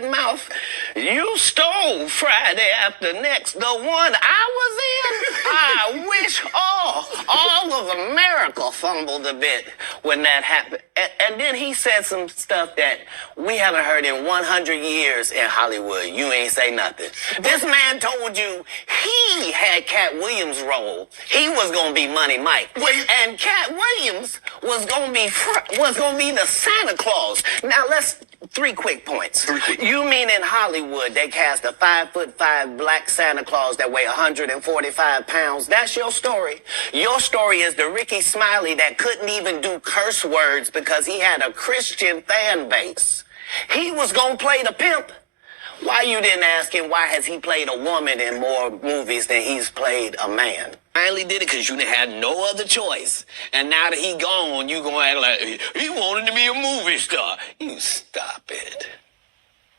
that mouth. You stole Friday after next, the one I was in. I wish all of America fumbled a bit when that happened. And then he said some stuff that we haven't heard in 100 years in Hollywood. You ain't say nothing. This man told you he had Katt Williams' role. He was gonna be Money Mike. And Katt Williams was gonna be the Santa Claus. Now let's 3 quick points. You mean in Hollywood they cast a 5'5" black Santa Claus that weigh 145 pounds? That's your story. Your story is the Ricky Smiley that couldn't even do curse words because he had a Christian fan base. He was gonna play the pimp. Why you didn't ask him why has he played a woman in more movies than he's played a man? Finally did it because you had no other choice. And now that he gone, you gonna act like he wanted to be a movie star. You stop it.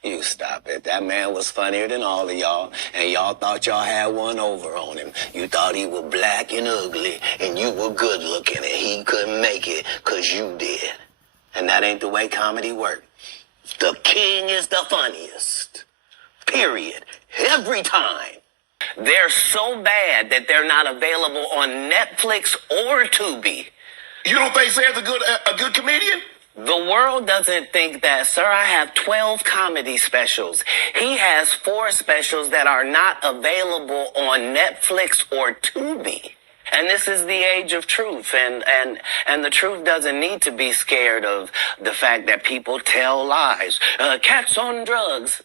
You stop it. That man was funnier than all of y'all, and y'all thought y'all had one over on him. You thought he was black and ugly, and you were good looking, and he couldn't make it because you did. And that ain't the way comedy works. The king is the funniest. Period. Every time. They're so bad that they're not available on Netflix or Tubi. You don't think Sam's a good comedian? The world doesn't think that, sir. I have 12 comedy specials. He has 4 specials that are not available on Netflix or Tubi. And this is the age of truth, and the truth doesn't need to be scared of the fact that people tell lies. Cats on drugs.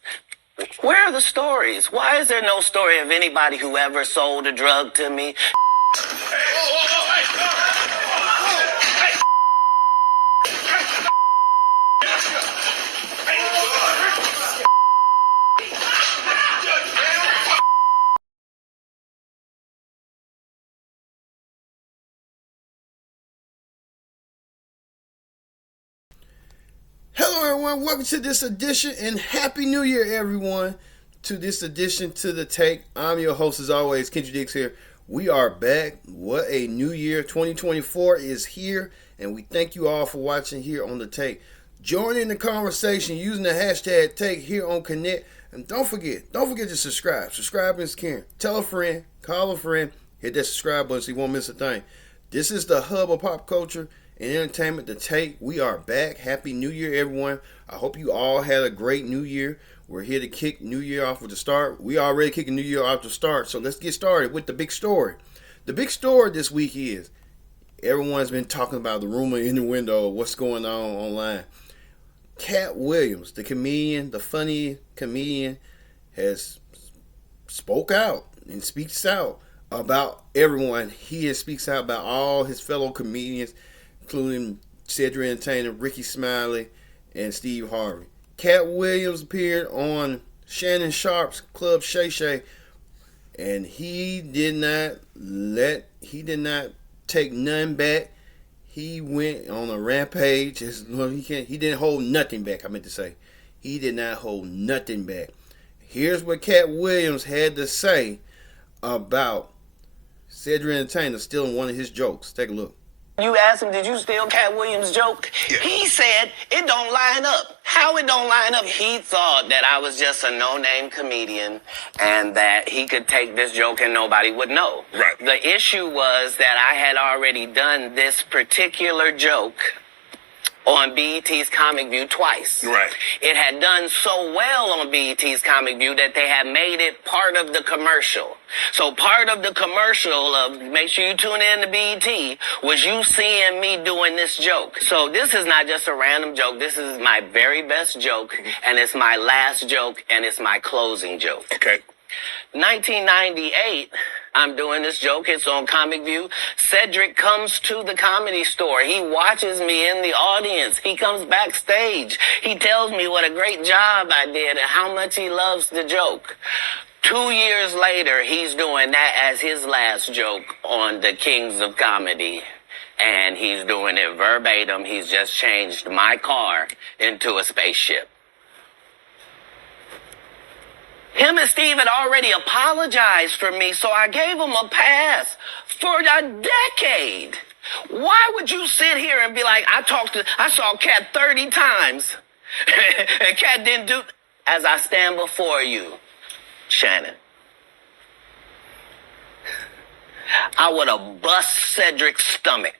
Where are the stories? Why is there no story of anybody who ever sold a drug to me? Hello everyone, welcome to this edition and Happy New Year everyone to this edition to The Take. I'm your host as always, Kendrick Dix here. We are back. What a new year. 2024 is here and we thank you all for watching here on The Take. Join in the conversation using the hashtag Take here on Connect, and don't forget to subscribe. Subscribe is caring. Tell a friend, call a friend, hit that subscribe button so you won't miss a thing. This is the hub of pop culture and entertainment, The Take. We are back. Happy New Year, everyone. I hope you all had a great New Year. We're here to kick New Year off with the start. We already kicking New Year off the start, so let's get started with the big story. The big story this week is everyone's been talking about the rumor in the window of what's going on online. Katt Williams, the comedian, the funny comedian, has spoke out and speaks out about everyone. He speaks out about all his fellow comedians, including Cedric Entertainer, Ricky Smiley, and Steve Harvey. Katt Williams appeared on Shannon Sharp's Club Shay Shay, and he did not take none back. He went on a rampage. He didn't hold nothing back. I meant to say, he did not hold nothing back. Here's what Katt Williams had to say about Cedric Entertainer stealing one of his jokes. Take a look. You asked him, did you steal Katt Williams' joke? Yeah. He said, it don't line up. How it don't line up? He thought that I was just a no-name comedian and that he could take this joke and nobody would know. Right. The issue was that I had already done this particular joke on BET's Comic View twice. Right. It had done so well on BET's Comic View that they had made it part of the commercial. So part of the commercial of make sure you tune in to BET was you seeing me doing this joke. So this is not just a random joke. This is my very best joke, and it's my last joke, and it's my closing joke. Okay. 1998, I'm doing this joke. It's on Comic View. Cedric comes to the Comedy Store. He watches me in the audience. He comes backstage. He tells me what a great job I did and how much he loves the joke. 2 years later, he's doing that as his last joke on the Kings of Comedy. And he's doing it verbatim. He's just changed my car into a spaceship. Him and Steve had already apologized for me, so I gave him a pass for a decade. Why would you sit here and be like, I saw Katt 30 times, and Katt didn't do... as I stand before you, Shannon, I would have bust Cedric's stomach.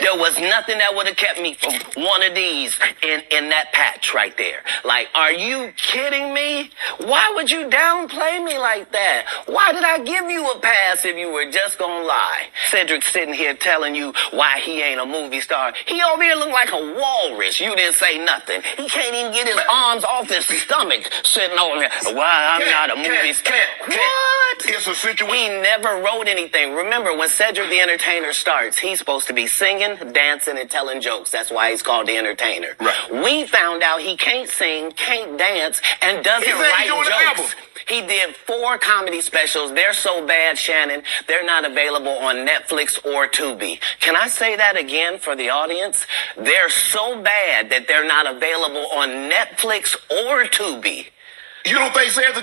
There was nothing that would have kept me from one of these in that patch right there. Like, are you kidding me? Why would you downplay me like that? Why did I give you a pass if you were just gonna lie? Cedric sitting here telling you why he ain't a movie star. He over here look like a walrus. You didn't say nothing. He can't even get his arms off his stomach sitting over here. Why I'm not a movie star. What? It's a situation. He never wrote anything. Remember, when Cedric the Entertainer starts, he's supposed to be singing, dancing, and telling jokes. That's why he's called the Entertainer. Right. We found out he can't sing, can't dance, and doesn't write jokes. He did 4 comedy specials. They're so bad, Shannon, they're not available on Netflix or Tubi. Can I say that again for the audience? They're so bad that they're not available on Netflix or Tubi. You don't think Cedric's a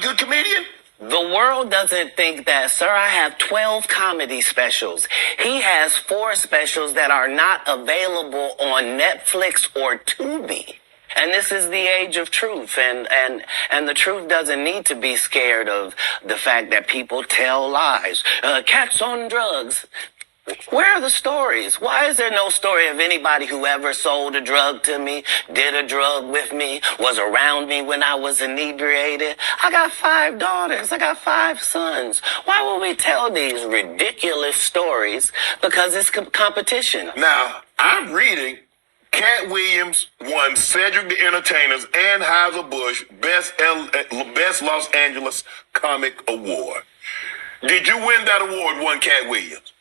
good comedian? The world doesn't think that, sir. I have 12 comedy specials. He has 4 specials that are not available on Netflix or Tubi. And this is the age of truth, and the truth doesn't need to be scared of the fact that people tell lies. Katt's on drugs. Where are the stories? Why is there no story of anybody who ever sold a drug to me, did a drug with me, was around me when I was inebriated? I got 5 daughters. I got 5 sons. Why would we tell these ridiculous stories? Because it's competition. Now, I'm reading Katt Williams won Cedric the Entertainer's Anheuser-Busch Best Los Angeles Comic Award. Did you win that award, won Katt Williams?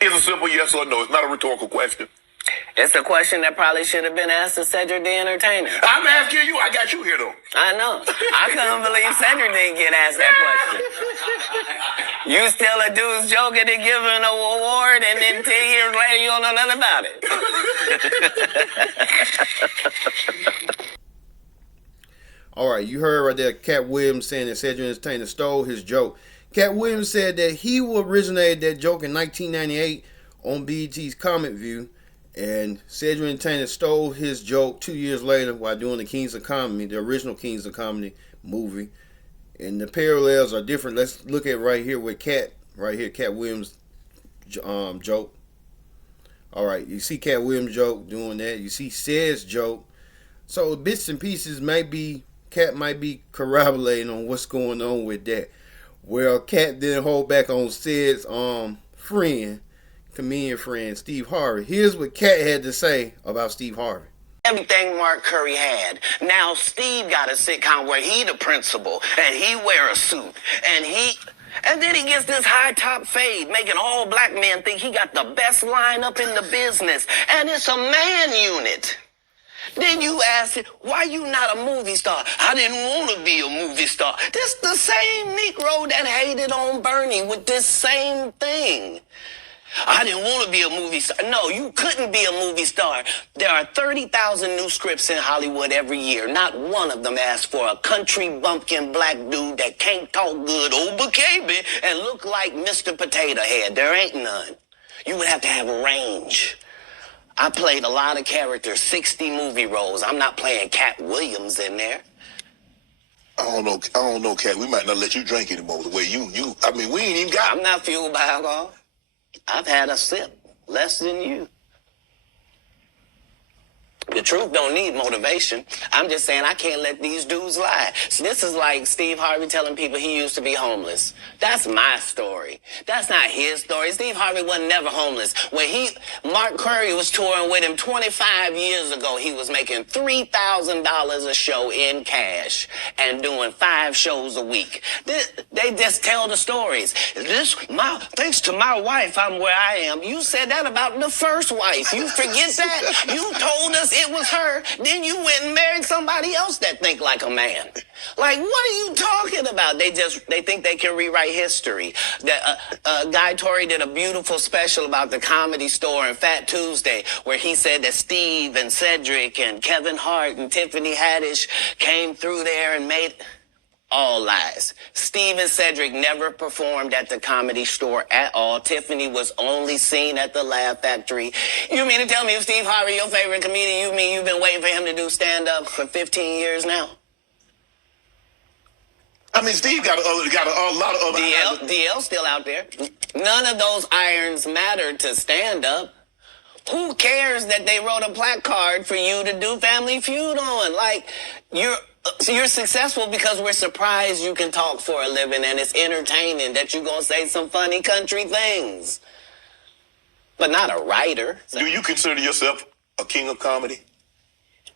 It's a simple yes or no. It's not a rhetorical question. It's a question that probably should have been asked to Cedric the Entertainer. I'm asking you. I got you here, though. I know. I couldn't believe Cedric didn't get asked that question. You still a dude's joking and giving an award, and then 10 years later you don't know nothing about it. All right, you heard right there Katt Williams saying that Cedric the Entertainer stole his joke. Katt Williams said that he originated that joke in 1998 on BET's Comic View, and Cedric the Entertainer stole his joke 2 years later while doing the Kings of Comedy, the original Kings of Comedy movie. And the parallels are different. Let's look at right here with Katt Williams' joke. All right, you see Katt Williams' joke doing that. You see Ced's joke. So bits and pieces Katt might be corroborating on what's going on with that. Well, Katt didn't hold back on Ced's comedian friend, Steve Harvey. Here's what Katt had to say about Steve Harvey. Everything Mark Curry had. Now Steve got a sitcom where he the principal, and he wear a suit, and then he gets this high top fade, making all black men think he got the best lineup in the business, and it's a man unit. Then you ask it, why you not a movie star? I didn't want to be a movie star. This the same Negro that hated on Bernie with this same thing. I didn't want to be a movie star. No, you couldn't be a movie star. There are 30,000 new scripts in Hollywood every year. Not one of them asks for a country bumpkin black dude that can't talk good, Oba-Kaby, and look like Mr. Potato Head. There ain't none. You would have to have range. I played a lot of characters, 60 movie roles. I'm not playing Katt Williams in there. I don't know, Katt. We might not let you drink anymore the way we ain't even got. I'm not fueled by alcohol. I've had a sip, less than you. The truth don't need motivation. I'm just saying I can't let these dudes lie. So this is like Steve Harvey telling people he used to be homeless. That's my story. That's not his story. Steve Harvey wasn't never homeless. When Mark Curry was touring with him 25 years ago, he was making $3,000 a show in cash and doing 5 shows a week. They just tell the stories. Thanks to my wife, I'm where I am. You said that about the first wife. You forget that? You told us it was her, then you went and married somebody else that think like a man. Like, what are you talking about? They think they can rewrite history. Guy Torrey did a beautiful special about the Comedy Store and Fat Tuesday, where he said that Steve and Cedric and Kevin Hart and Tiffany Haddish came through there and made All lies. Steve and Cedric never performed at the Comedy Store at all. Tiffany was only seen at the Laugh Factory. You mean to tell me if Steve Harvey, your favorite comedian, you mean you've been waiting for him to do stand-up for 15 years now? I mean, Steve got a lot of other. DL's still out there. None of those irons matter to stand-up. Who cares that they wrote a placard for you to do Family Feud on? Like, you're successful because we're surprised you can talk for a living and it's entertaining that you're going to say some funny country things. But not a writer. Do you consider yourself a king of comedy?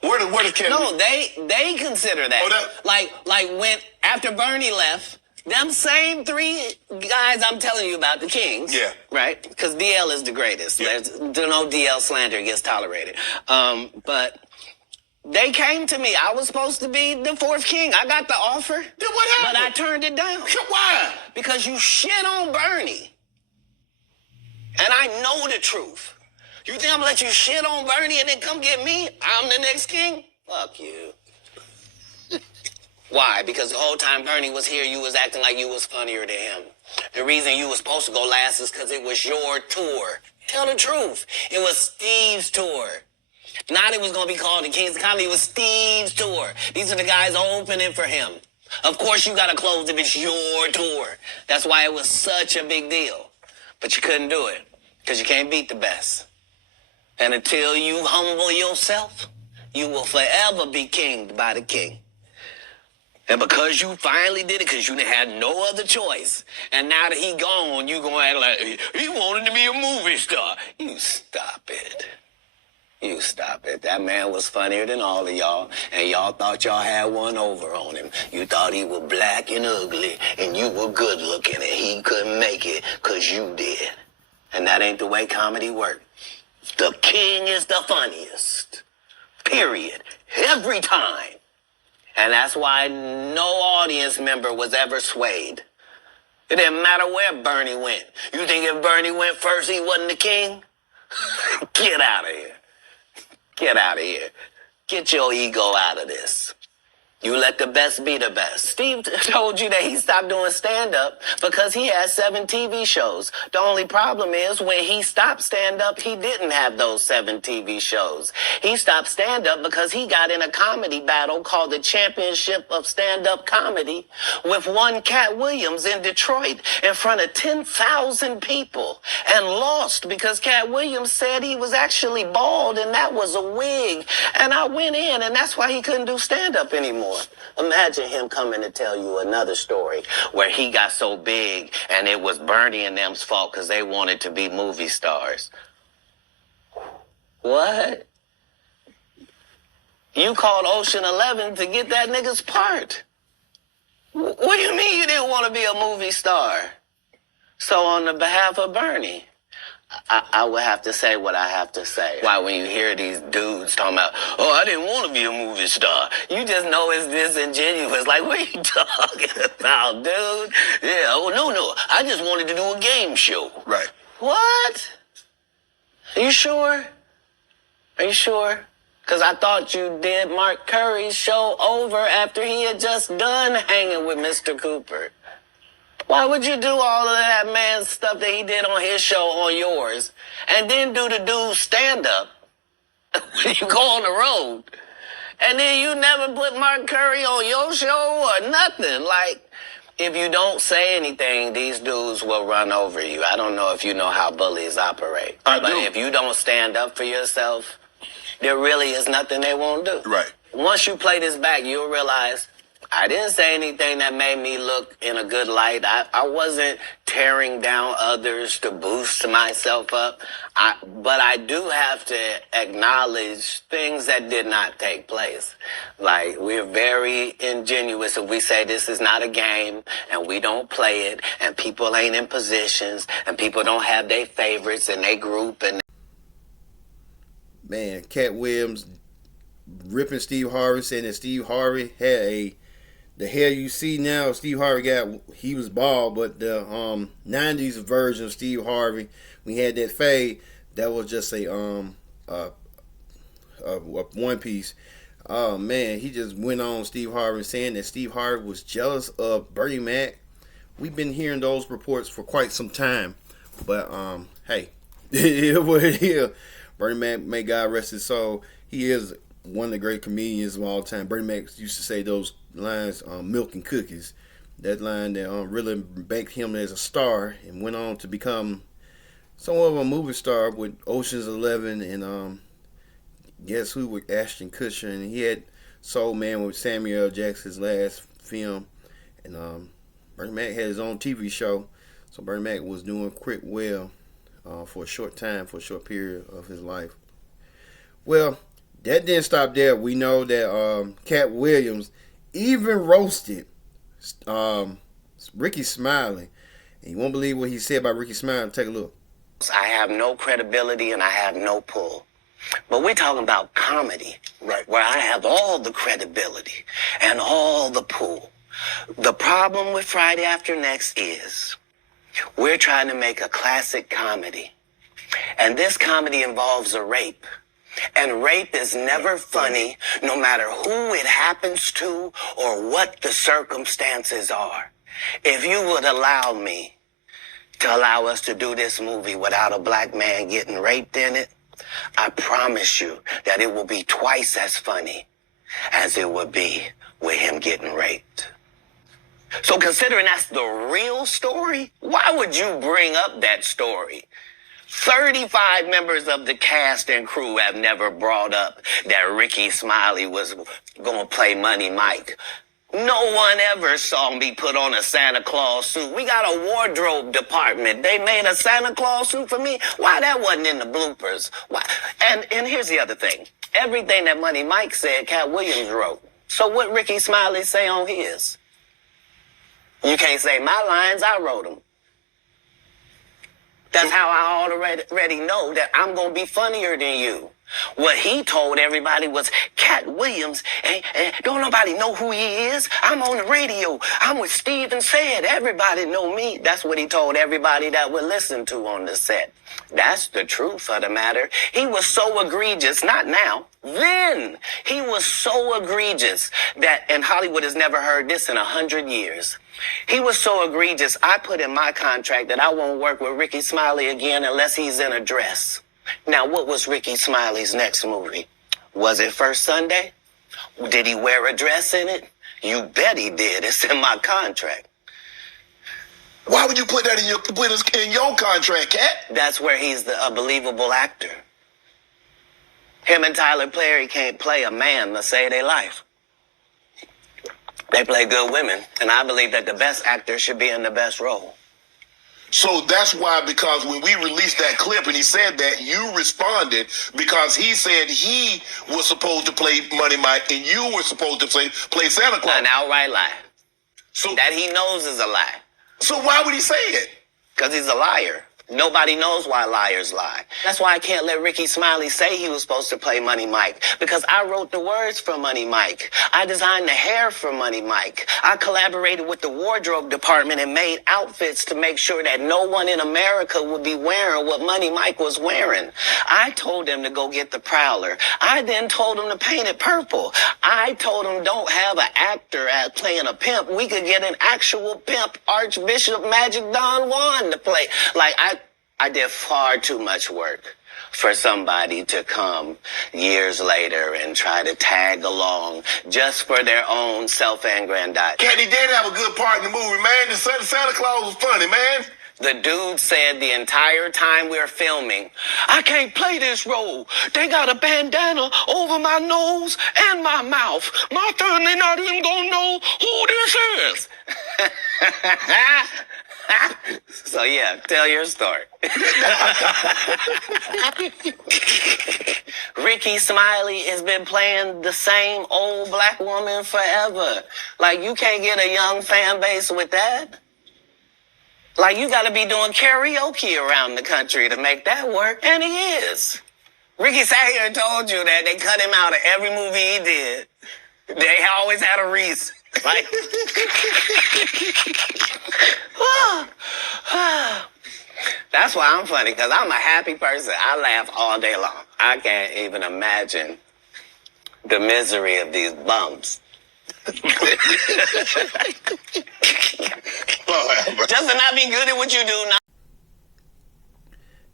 Where does Katt? No, they consider that. Oh, like when, after Bernie left, them same three guys I'm telling you about, the Kings. Yeah. Right? Because DL is the greatest. Yeah. There's no DL slander gets tolerated. But they came to me. I was supposed to be the fourth king. I got the offer. Then what happened? But I turned it down. Why? Because you shit on Bernie. And I know the truth. You think I'm gonna let you shit on Bernie and then come get me? I'm the next king? Fuck you. Why? Because the whole time Bernie was here, you was acting like you was funnier than him. The reason you was supposed to go last is because it was your tour. Tell the truth. It was Steve's tour. Not it was going to be called the Kings of Comedy. It was Steve's tour. These are the guys opening for him. Of course you got to close if it's your tour. That's why it was such a big deal. But you couldn't do it because you can't beat the best. And until you humble yourself, you will forever be kinged by the king. And because you finally did it, because you had no other choice, and now that he gone, you gonna act like he wanted to be a movie star. You stop it. You stop it. That man was funnier than all of y'all, and y'all thought y'all had one over on him. You thought he was black and ugly, and you were good looking, and he couldn't make it because you did. And that ain't the way comedy works. The king is the funniest. Period. Every time. And that's why no audience member was ever swayed. It didn't matter where Bernie went. You think if Bernie went first, he wasn't the king? Get out of here. Get out of here. Get your ego out of this. You let the best be the best. Steve told you that he stopped doing stand-up because he had 7 TV shows. The only problem is when he stopped stand-up, he didn't have those 7 TV shows. He stopped stand-up because he got in a comedy battle called the Championship of Stand-Up Comedy with one Katt Williams in Detroit in front of 10,000 people and lost because Katt Williams said he was actually bald and that was a wig. And I went in and that's why he couldn't do stand-up anymore. Imagine him coming to tell you another story where he got so big and it was Bernie and them's fault because they wanted to be movie stars. What? You called Ocean 11 to get that nigga's part. What do you mean you didn't want to be a movie star? So on the behalf of Bernie, I would have to say what I have to say. Why, when you hear these dudes talking about, oh, I didn't want to be a movie star, you just know it's disingenuous. Like, what are you talking about, dude? Yeah, oh, no, I just wanted to do a game show. Right. What? Are you sure? Are you sure? Because I thought you did Mark Curry's show over after he had just done hanging with Mr. Cooper. Why would you do all of that man's stuff that he did on his show on yours and then do the dude's stand-up when you go on the road? And then you never put Mark Curry on your show or nothing. Like, if you don't say anything, these dudes will run over you. I don't know if you know how bullies operate. I but do. If you don't stand up for yourself, there really is nothing they won't do. Right. Once you play this back, you'll realize I didn't say anything that made me look in a good light. I wasn't tearing down others to boost myself up. But I do have to acknowledge things that did not take place. Like, we're very ingenuous if we say this is not a game and we don't play it and people ain't in positions and people don't have their favorites in their group. And Man, Katt Williams ripping Steve Harvey, saying that Steve Harvey had the hair you see now. Steve Harvey he was bald, but the 90s version of Steve Harvey, we had that fade. That was just a one piece. Oh man, he just went on Steve Harvey saying that Steve Harvey was jealous of Bernie Mac. We've been hearing those reports for quite some time, but hey, it what it is. Bernie Mac, may God rest his soul. He is one of the great comedians of all time. Bernie Mac used to say those lines, "Milk and cookies." That line that really banked him as a star and went on to become somewhat of a movie star with Ocean's 11 and Guess Who with Ashton Kutcher, and he had Soul Man with Samuel L. Jackson's last film, and Bernie Mac had his own TV show, so Bernie Mac was doing quite well for a short time, for a short period of his life. Well, that didn't stop there. We know that Katt Williams even roasted Ricky Smiley, and you won't believe what he said about Ricky Smiley. Take a look. I have no credibility and I have no pull. But we're talking about comedy, right? Where I have all the credibility and all the pull. The problem with Friday After Next is we're trying to make a classic comedy. And this comedy involves a rape. And rape is never funny, no matter who it happens to or what the circumstances are. If you would allow me to allow us to do this movie without a black man getting raped in it, I promise you that it will be twice as funny as it would be with him getting raped. So considering that's the real story, why would you bring up that story? 35 members of the cast and crew have never brought up that Ricky Smiley was going to play Money Mike. No one ever saw me put on a Santa Claus suit. We got a wardrobe department. They made a Santa Claus suit for me. Why that wasn't in the bloopers? Why? And here's the other thing. Everything that Money Mike said, Katt Williams wrote. So what Ricky Smiley say on his? You can't say my lines, I wrote them. That's how I already know that I'm going to be funnier than you. What he told everybody was, Katt Williams, and don't nobody know who he is. I'm on the radio. I'm with Steve and Said. Everybody know me. That's what he told everybody that would listen to on the set. That's the truth of the matter. He was so egregious, not now, then. He was so egregious that, and Hollywood has never heard this in 100 years. He was so egregious, I put in my contract that I won't work with Ricky Smiley again unless he's in a dress. Now, what was Ricky Smiley's next movie? Was it First Sunday? Did he wear a dress in it? You bet he did. It's in my contract. Why would you put that in your contract, Katt? That's where he's a believable actor. Him and Tyler Perry can't play a man to save their life. They play good women, and I believe that the best actor should be in the best role. So that's why, because when we released that clip and he said that, you responded because he said he was supposed to play Money Mike and you were supposed to play Santa Claus. An outright lie. So that he knows is a lie. So why would he say it? Because he's a liar. Nobody knows why liars lie. That's why I can't let Ricky Smiley say he was supposed to play Money Mike. Because I wrote the words for Money Mike. I designed the hair for Money Mike. I collaborated with the wardrobe department and made outfits to make sure that no one in America would be wearing what Money Mike was wearing. I told them to go get the Prowler. I then told them to paint it purple. I told them don't have an actor playing a pimp. We could get an actual pimp, Archbishop Magic Don Juan, to play. Like, I did far too much work for somebody to come years later and try to tag along just for their own self-aggrandizement. Katt, he did have a good part in the movie, man. The Santa Claus was funny, man. The dude said the entire time we were filming, I can't play this role. They got a bandana over my nose and my mouth. My family not even gonna know who this is. So yeah, tell your story. Ricky Smiley has been playing the same old black woman forever. Like, you can't get a young fan base with that. Like, you gotta be doing karaoke around the country to make that work, and he is. Ricky sat here and told you that they cut him out of every movie he did. They always had a reason. Like, that's why I'm funny, because I'm a happy person. I laugh all day long. I can't even imagine the misery of these bums. Just to not be good at what you do now.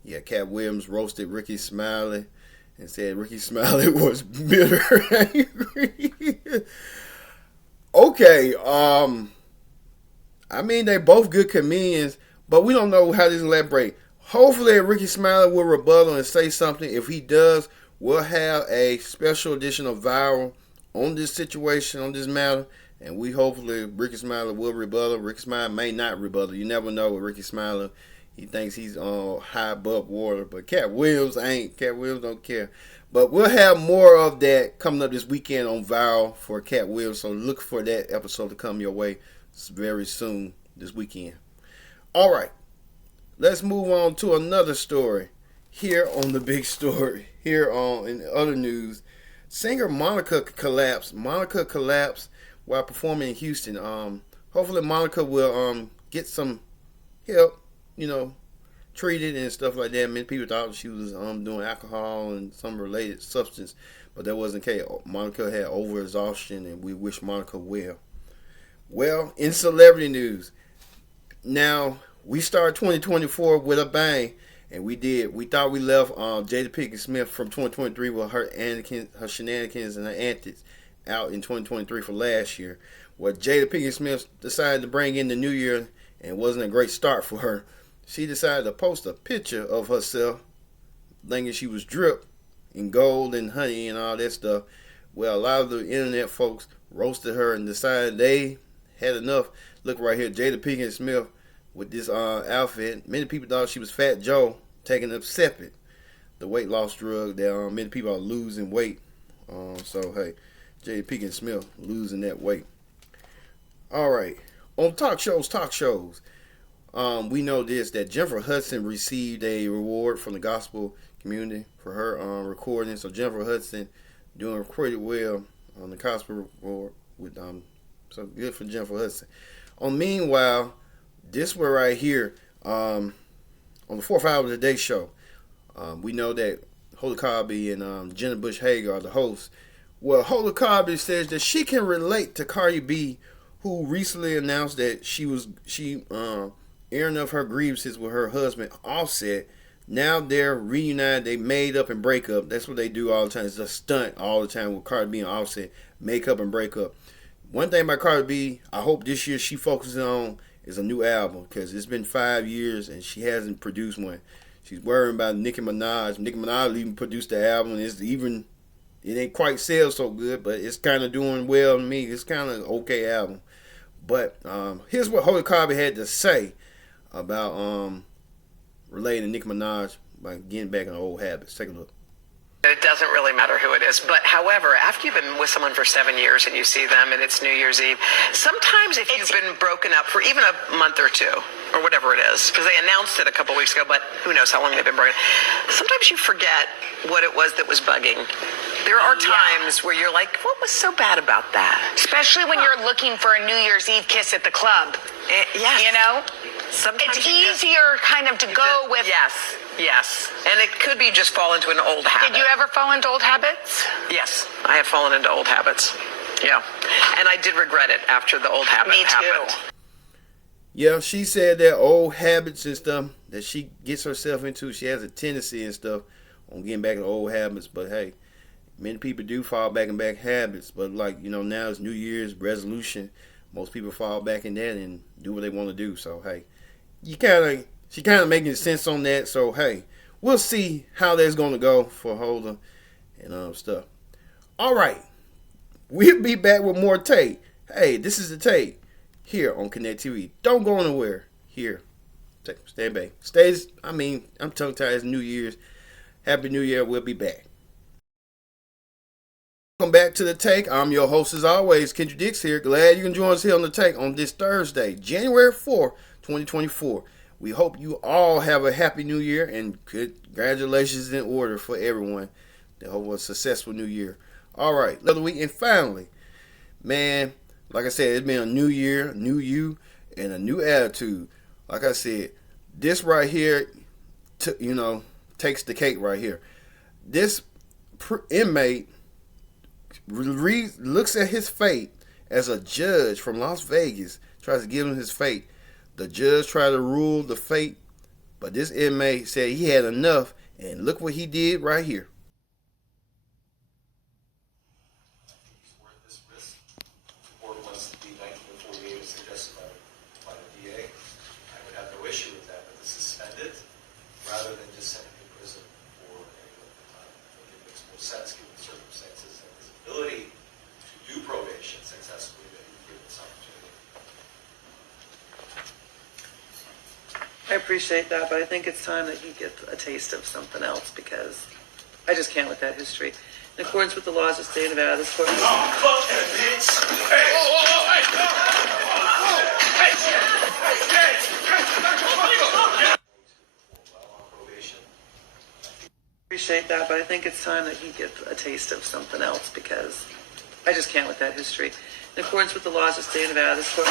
Yeah, Katt Williams roasted Ricky Smiley and said Ricky Smiley was bitter angry. Okay, I mean, they both good comedians, but we don't know how this will elaborate. Hopefully, Ricky Smiley will rebuttal and say something. If he does, we'll have a special edition of Viral on this situation, on this matter, and we hopefully Ricky Smiley will rebuttal. Ricky Smiley may not rebuttal. You never know with Ricky Smiley. He thinks he's high above water, but Katt Williams ain't. Katt Williams don't care. But we'll have more of that coming up this weekend on Viral for Katt Williams, so look for that episode to come your way very soon this weekend. All right, let's move on to another story here on the big story. Here on in other news, singer Monica collapsed. Monica collapsed while performing in Houston. Hopefully Monica will get some help, treated and stuff like that. Many people thought she was doing alcohol and some related substance, but that wasn't the case. Monica had overexhaustion, and we wish Monica well. Well, in celebrity news, now we started 2024 with a bang, and we did. We thought we left Jada Pinkett Smith from 2023 with her shenanigans and her antics out in 2023 for last year. Well, Jada Pinkett Smith decided to bring in the new year, and it wasn't a great start for her. She decided to post a picture of herself, thinking she was dripped in gold and honey and all that stuff. Well, a lot of the internet folks roasted her and decided they had enough. Look right here, Jada Pinkett Smith with this outfit. Many people thought she was Fat Joe taking Ozempic, the weight loss drug that many people are losing weight. So hey, Jada Pinkett Smith losing that weight. All right, on talk shows. We know this, that Jennifer Hudson received a reward from the gospel community for her recording. So Jennifer Hudson doing pretty well on the gospel reward with so good for Jennifer Hudson. Meanwhile, this one right here on the 4th Hour of the Day show, we know that Holy Cosby and Jenna Bush Hager are the hosts. Well, Holy Cosby says that she can relate to Cardi B, who recently announced that she airing up her grievances with her husband Offset. Now they're reunited. They made up and break up. That's what they do all the time. It's a stunt all the time with Cardi B and Offset. Make up and break up. One thing about Cardi B, I hope this year she focuses on is a new album, because it's been 5 years and she hasn't produced one. She's worrying about Nicki Minaj. Nicki Minaj even produced the album. It ain't quite sell so good, but it's kind of doing well to me. It's kind of an okay album. But here's what Holy Cosby had to say about relating to Nicki Minaj by getting back in old habits. Take a look. It doesn't really matter who it is. But however, after you've been with someone for 7 years and you see them and it's New Year's Eve, sometimes if you've been broken up for even a month or two, or whatever it is, because they announced it a couple weeks ago, but who knows how long they've been broken, sometimes you forget what it was that was bugging. There are times where you're like, what was so bad about that? Especially when you're looking for a New Year's Eve kiss at the club. Yes. You know? Sometimes it's easier kind of to go with. Yes. And it could be just fall into an old habit. Did you ever fall into old habits? Yes, I have fallen into old habits. Yeah. And I did regret it after the old habit happened. Me too. Yeah, she said that old habits and stuff that she gets herself into, she has a tendency and stuff on getting back in old habits. But hey, many people do fall back in bad habits. But now it's New Year's resolution. Most people fall back in that and do what they want to do. So hey, she kind of making sense on that. So hey, we'll see how that's going to go for Holder and stuff. All right, we'll be back with more Take. Hey, this is the Take here on Connect TV. Don't go anywhere. Here, stay back. I'm tongue-tied. It's New Year's. Happy New Year. We'll be back. Welcome back to the Take. I'm your host as always, Cedric Dix here. Glad you can join us here on the Take on this Thursday, January 4th, 2024. We hope you all have a happy new year and congratulations in order for everyone. They hope a successful new year. All right, another week, and finally, man, like I said, it's been a new year, new you, and a new attitude. Like I said, this right here, takes the cake right here. This inmate looks at his fate as a judge from Las Vegas tries to give him his fate. The judge tried to rule the fate, but this inmate said he had enough, and look what he did right here. He's worth this risk. The court wants to be 1948 as suggested by the DA. I would have no issue with that, but to suspend it rather than just send him to prison for any length of time, I think it makes more sense given the circumstances and his ability to do probation successfully that he's given this opportunity. I appreciate that, but I think it's time that he gets a taste of something else because I just can't with that history. In accordance with the laws of the state of Nevada, this court. Appreciate that, but I think it's time that he gets a taste of something else because I just can't with that history. In accordance with the laws of the state of Nevada, this court.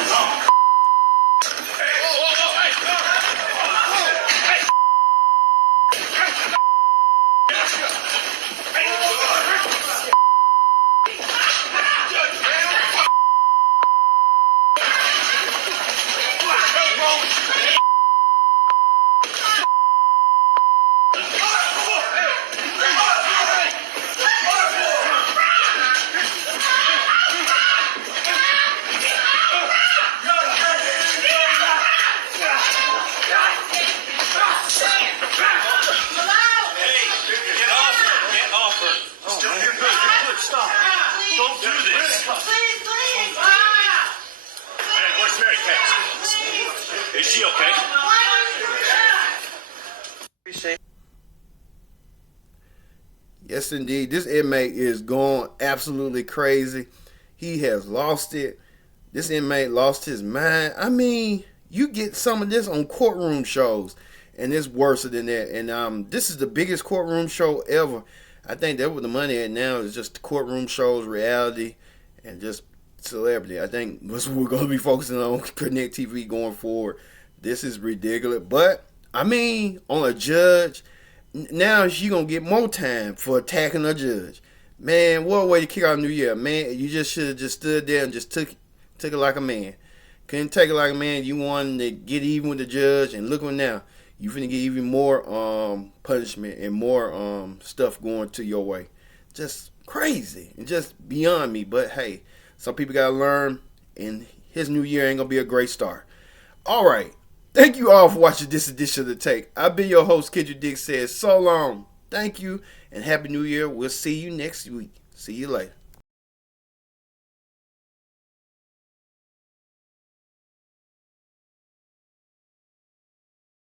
Stop. Don't do this. Please. Hey, where's Mary Kate? Is she okay? Appreciate. Yes, indeed. This inmate is going absolutely crazy. He has lost it. This inmate lost his mind. I mean, you get some of this on courtroom shows, and it's worse than that. And this is the biggest courtroom show ever. I think that's what the money at now is just courtroom shows, reality, and just celebrity. I think that's what we're going to be focusing on Connect TV going forward. This is ridiculous. But, I mean, on a judge, now she going to get more time for attacking a judge. Man, what a way to kick out New Year. Man, you just should have just stood there and just took it like a man. Couldn't take it like a man. You wanted to get even with the judge, and look at now. You finna get even more punishment and more stuff going to your way. Just crazy and just beyond me. But hey, some people gotta learn, and his new year ain't gonna be a great start. All right, thank you all for watching this edition of The Take. I've been your host, Cedric Dick says so long. Thank you and happy New Year. We'll see you next week. See you later.